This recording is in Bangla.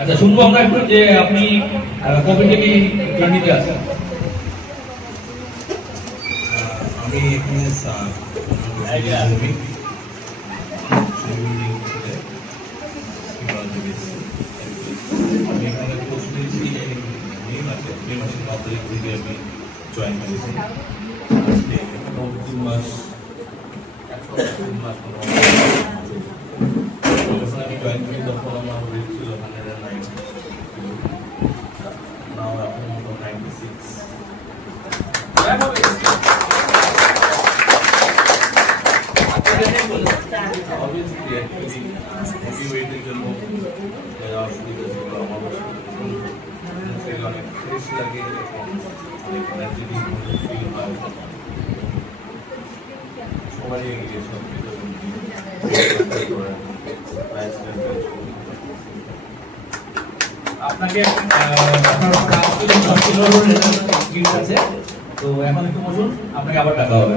আচ্ছা, শুনবো আমরা একটু যে আপনি কবে থেকে জার্নিতে আছেন? আমি এখানে আমি এখানে কোর্স নিয়েছি মে মাসের 9 তারিখ থেকে আমি জয়েন করেছি। 3 মাস যখন আমি জয়েন করি তখন আমার ওয়েট ছিল 109, নাও এখন মতো 96। Obviously, actually, heavy weight is জন্য অসুবিধা ছিল আমার, শরীর অনেক ফ্রেশ লাগে এবং অনেক এনার্জেটিক ফিল হয়। সবাই এগিয়ে সব কিছু আপনাকে তো এখন একটু বসুন, আপনাকে আবার ডাকা হবে।